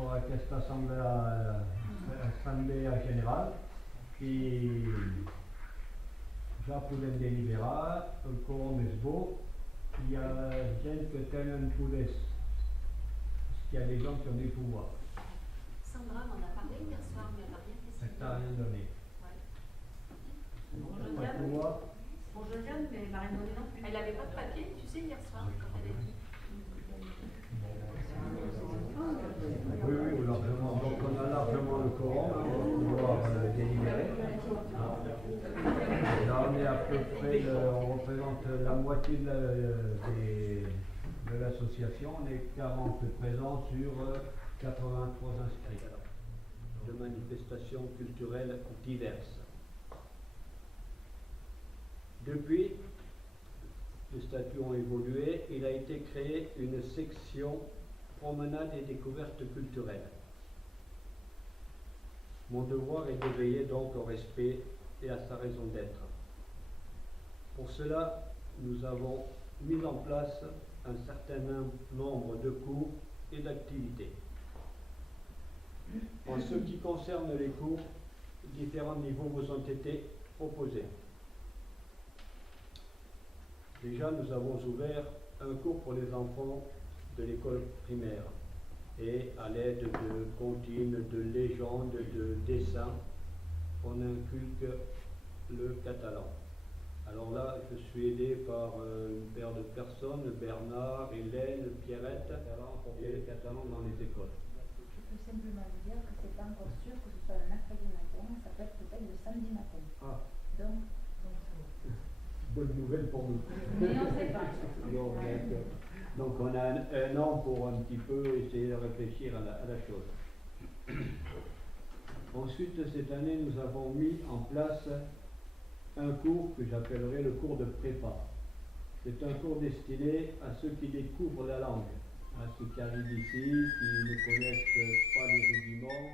pour cette assemblée générale qui già pouvem délibérer, le quorum est beau, il y a gens que tenen poules, il y a des gens qui ont du pouvoir. Sandra m'en a parlé hier soir, mais elle n'a rien fait. Ça t'a rien donné. Bon, Josiane, mais elle n'a rien donné non plus. Elle n'avait pas de papier, tu sais, hier soir, quand elle est venue. Oui, oui, largement. Donc on a largement le quorum pour pouvoir délibérer. Là on est à peu près, on représente la moitié de l'association, on est 40 présents sur 83 inscrits de manifestations culturelles diverses. Depuis, les statuts ont évolué, il a été créé une section promenade et découverte culturelle. Mon devoir est de veiller donc au respect et à sa raison d'être. Pour cela, nous avons mis en place un certain nombre de cours et d'activités. En ce qui concerne les cours, différents niveaux vous ont été proposés. Déjà, nous avons ouvert un cours pour les enfants de l'école primaire et à l'aide de comptines, de légendes, de dessins, on inculque le catalan. Alors là, je suis aidé par une paire de personnes, Bernard, Hélène, Pierrette, pour enseigner le catalan dans les écoles. Je peux simplement vous dire que c'est pas encore sûr que ce soit le mercredi matin, ça peut être peut-être le samedi matin. Ah. Donc Bonne nouvelle pour nous. mais on ne sait pas. Donc on a un an pour un petit peu essayer de réfléchir à la chose. Ensuite, cette année, nous avons mis en place un cours que j'appellerai le cours de prépa. C'est un cours destiné à ceux qui découvrent la langue, à ceux qui arrivent ici, qui ne connaissent pas les rudiments,